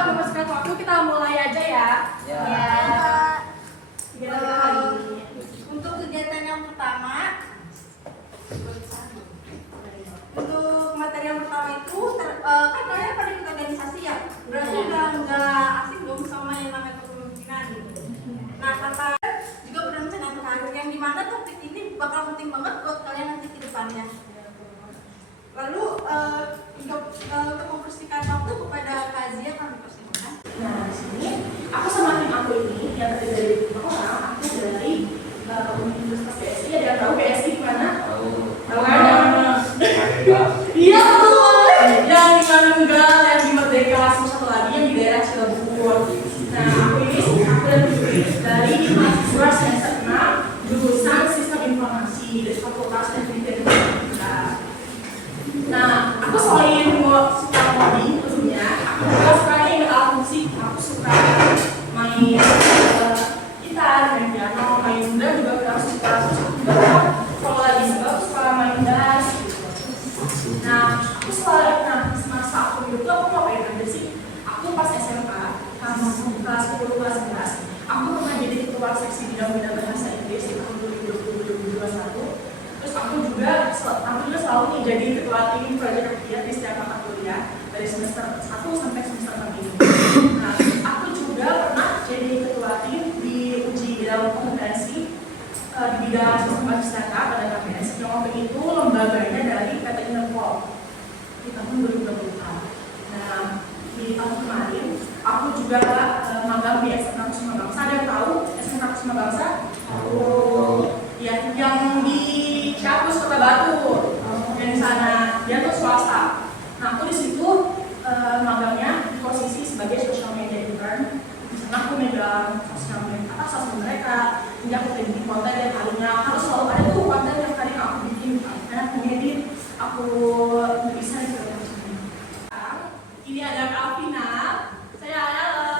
aku masukkan waktu, kita mulai aja ya. Ya. Untuk kegiatan yang pertama, untuk materi yang pertama itu kan kalian pada ikut organisasi ya, berarti udah nggak asing dong sama yang namanya kepemimpinan gitu. Nah, kata juga perencanaan karir yang dimana topik ini bakal penting banget buat kalian nanti ke depannya. Lalu untuk mempersingkat waktu kepada Kazia kami persilakan. Nah, di sini aku sama tim aku ini yang terdiri dari 5 orang, aku dari Universitas BSI. Ada yang tahu BSI di mana? Tahu kan? Iya betul. Yang di mana enggak, yang di Merdeka langsung satu lagi yang di daerah Cilebur. Nah, aku dan dari mahasiswa semester 6 jurusan Sistem Informasi dari Fakultas Pendidikan Informatika. Nah, aku selain suka coding tentunya, aku juga suka alat musik. Aku suka main gitar, main piano, main drum juga aku suka. Kalau lagi sebab suka main bass. Nah, aku selalu semasa aku itu aku ngapain aja sih? Aku pas SMA kelas 10 kelas 11, aku pernah jadi ketua seksi bidang bahasa Inggris di tahun 2020-2021. Terus aku juga selalu nih jadi ketua tim proyek kerja di setiap mata kuliah dari semester 1 sampai semester 4 ini. Nah, aku juga pernah jadi ketua tim di uji bidang kompetensi di bidang sistem basis data pada KPS yang waktu itu lembaganya dari PT Interpol di tahun 2020. Nah, di tahun kemarin aku juga magang di SMK Kusuma Bangsa. Ada yang tahu SMK Kusuma Bangsa? Ya, yang di Kampus Kota Batu, yang di sana dia tuh swasta. Nah, aku di situ magangnya di posisi sebagai social media intern. Di sana aku megang sosial mereka, hingga aku bikin konten yang harinya harus selalu ada tuh konten yang tadi aku bikin, karena aku ngedit, aku bisa gitu. Ini ada Kak Alvina, saya Ayala,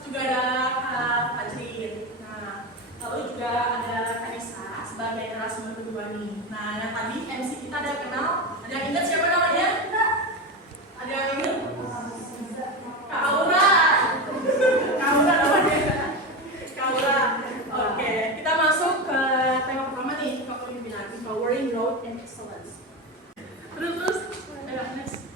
juga ada Kak Fajrin. Nah, lalu juga ada Kak Nisa sebagai narasumber kedua nih. Nah, yang tadi MC kita ada kenal, ada yang ingat siapa namanya? Ada yang ingat? Kak Aura. Kak Aura namanya. Kak Aura. Oke, kita masuk ke tema pertama nih, kepemimpinan, Empowering Growth and Excellence. Terus, next.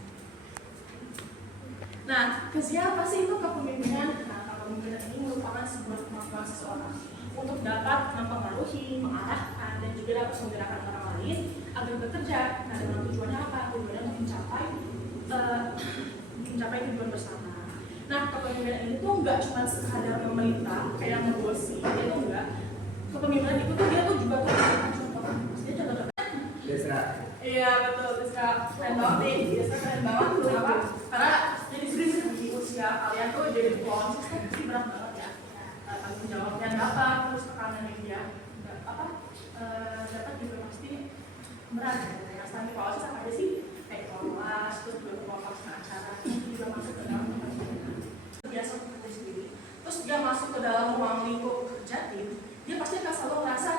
Nah, ke siapa sih itu kepemimpinan? Nah, kepemimpinan ini merupakan sebuah kemampuan seseorang untuk dapat mempengaruhi, mengarahkan, dan juga dapat menggerakkan orang lain agar bekerja. Nah, dengan tujuannya apa? Tujuannya mencapai tujuan bersama. Nah, kepemimpinan ini tuh nggak cuma sekadar memerintah, kayak ngebosi, dia tuh enggak. Kepemimpinan itu tuh dia tuh juga tuh contoh. Maksudnya contoh-contoh. Desra. Iya betul, Desra keren banget nih. Desra keren banget. Kenapa? Karena jadi serius di usia kalian tuh jadi ketua OSIS kan pasti berat banget ya. Tanggung jawabnya dapat, terus tekanannya dia dapat juga pasti berat. Nah, setelah ketua OSIS apa aja sih? Kayak ketua kelas, terus juga ketua pelaksana acara, juga masuk ke dalam biasa kerja sendiri. Terus dia masuk ke dalam ruang lingkup kerja tim, dia pasti akan selalu merasa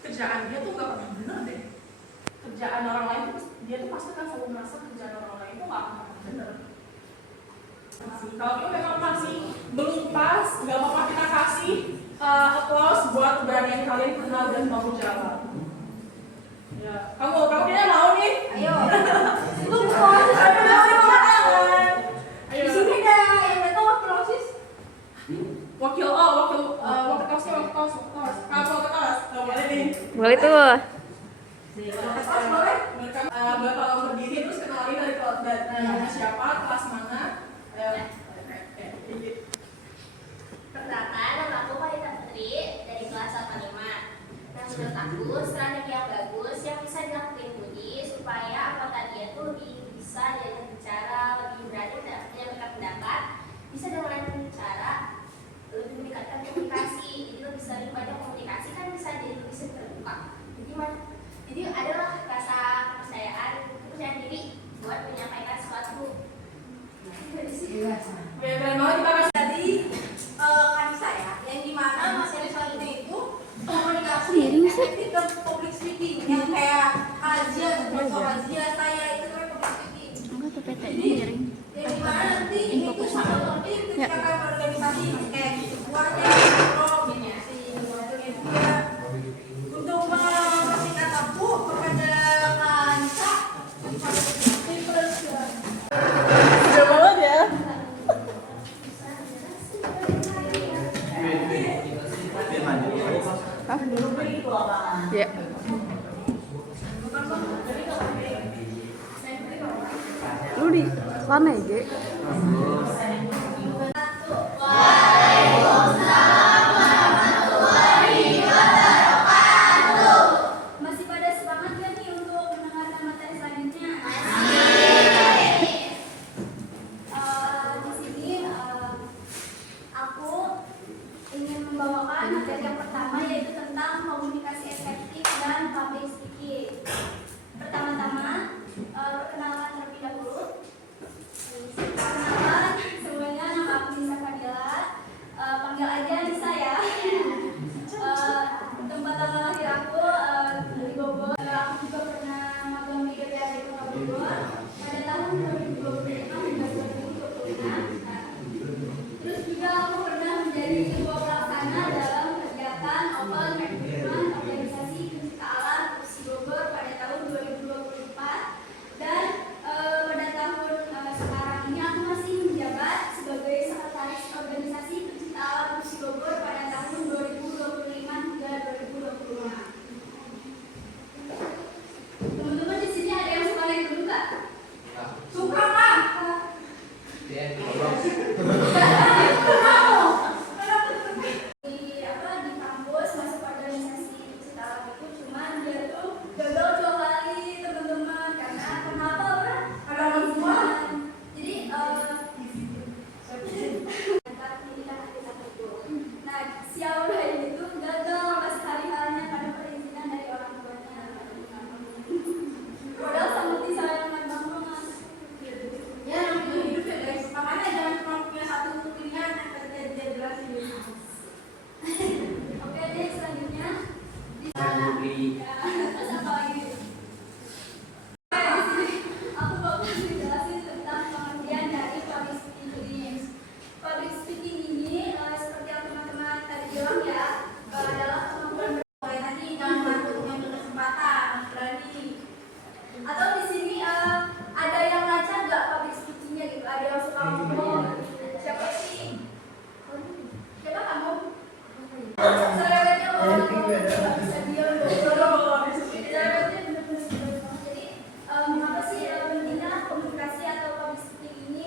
kerjaan dia tuh nggak pernah benar deh. Kerjaan orang lain tuh dia tuh pasti kan selalu merasa kerjaan orang lain itu nggak akan benar. Kalau kita memang masih belum pas, nggak apa-apa kita kasih applause buat keberanian kalian kenal dan mau jawab. Ya, kamu kayaknya mau nih? Ayo. Lu proses apa tangan? Ayo. Di sini ada yang nggak tahu wakil OSIS. Wakil kelas. Nggak boleh nih. Boleh tuh. Kelas boleh? Bapak berdiri terus kenalin dari siapa, kelas mana. Perkenalkan, nama aku Marita Putri dari kelas 85. Nah, menurut aku strategi yang bagus yang bisa dilakukan Budi supaya anggota dia tuh lebih bisa diajak bicara, lebih berani menyampaikan pendapat, bisa dengan cara lebih meningkatkan komunikasi. Jadi lebih sering banyak komunikasi kan bisa jadi lebih sering terbuka. Jadi adalah rasa kepercayaan diri buat menyampaikan sesuatu. Ya, keren banget kita kasih. Tadi Kanisa ya, yang dimana materi selanjutnya itu komunikasi efektif dan public speaking, yang kayak Azia, contoh Azia, saya itu kan public speaking. Jadi yang dimana nanti itu sama tim Ya. Lu di sana ya, Ge? Masih pada semangat gak nih untuk mendengarkan materi selanjutnya? Di sini aku ingin membawakan materi yang pertama, yaitu tentang komunikasi efektif dan public speaking. Pertama-tama, perkenalan terlebih dahulu. Perkenalkan semuanya, nama aku Nisa Fadila. Panggil aja Nisa ya. Tempat tanggal lahir aku di Bogor. Aku juga pernah magang di DPRD Kota Bogor pada tahun 2025 hingga 2026. Terus juga aku pernah menjadi ketua pelaksana dalam kegiatan Open Recruitment Organisasi Pencipta Alam Kursi Bogor pada tahun 2024, dan pada tahun sekarang ini aku masih menjabat sebagai sekretaris organisasi Pencipta Alam Kursi Bogor pada tahun 2025 hingga 2026. Teman-teman di sini ada yang suka naik gunung nggak? Suka Kak. Di kampus masuk organisasi Pencipta Alam itu, cuman dia tuh gagal 2 kali teman-teman. Karena kenapa orang? Ada orang semua. Jadi nah, si Aura ini tuh gagal pas hari-harinya karena perizinan dari orang tuanya. Padahal sama Tisa yang banget. Ya, namanya hidup ya guys. Makanya jangan cuma punya satu pilihan yang tadi dia jelasin. Oke deh, selanjutnya terus apa lagi? Aku bakal menjelasin tentang pengertian dari public speaking ini. Public speaking ini seperti yang teman-teman tadi bilang ya, adalah kemampuan Kayak tadi jangan takut mengambil kesempatan, berani. atau di sini ada yang lancar nggak public speakingnya gitu? Ada yang suka ngomong? Siapa sih? Siapa kamu? Cerewetnya orang nggak bisa diam dong. Cerewetnya bener-bener gitu. Jadi mengapa sih pentingnya komunikasi atau public speaking ini?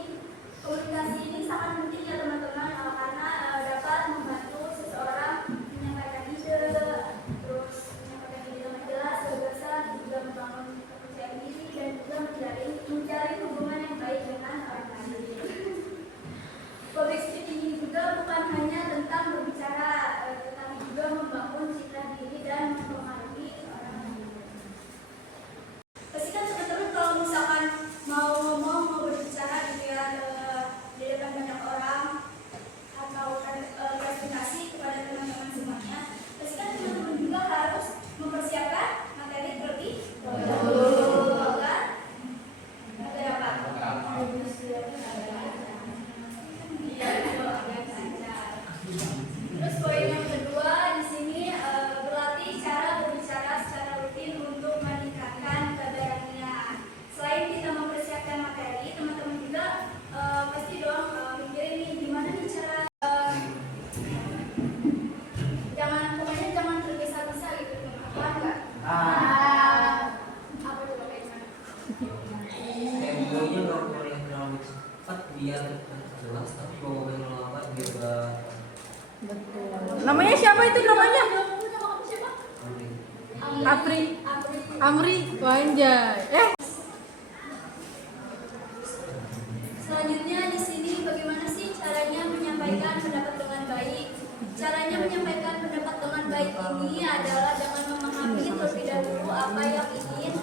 Komunikasi ini sangat penting ya teman-teman, karena dapat membantu seseorang menyampaikan ide, terus menyampaikan ide dengan jelas, gagasan, juga membangun kepercayaan diri, dan juga menjalin hubungan yang baik dengan orang lain. Public speaking ini juga bukan hanya tentang berbicara, tetapi juga membangun citra diri dan mempengaruhi orang lain. Pasti kan teman-teman kalau misalkan mau ngomong, mau berbicara gitu ya, di depan banyak orang atau presentasi kepada teman-teman semuanya, pasti kan teman-teman juga harus mempersiapkan materi terlebih dahulu, kan? Materi apa? Terus poin yang kedua di sini, berlatih cara berbicara secara rutin untuk meningkatkan keberanian. Selain kita mempersiapkan materi, teman-teman juga pasti dong mikirin nih gimana nih cara pokoknya jangan tergesa-gesa gitu, apa enggak? Apa coba kayak gimana? Temponya nggak boleh terlalu cepat biar jelas, tapi kalau terlalu lambat biar Namanya siapa itu namanya? Nama kamu siapa? Apri. Apri. Amri Wanjay. Selanjutnya di sini bagaimana sih caranya menyampaikan pendapat dengan baik? Caranya menyampaikan pendapat dengan baik ini adalah dengan memahami terlebih dahulu apa yang ingin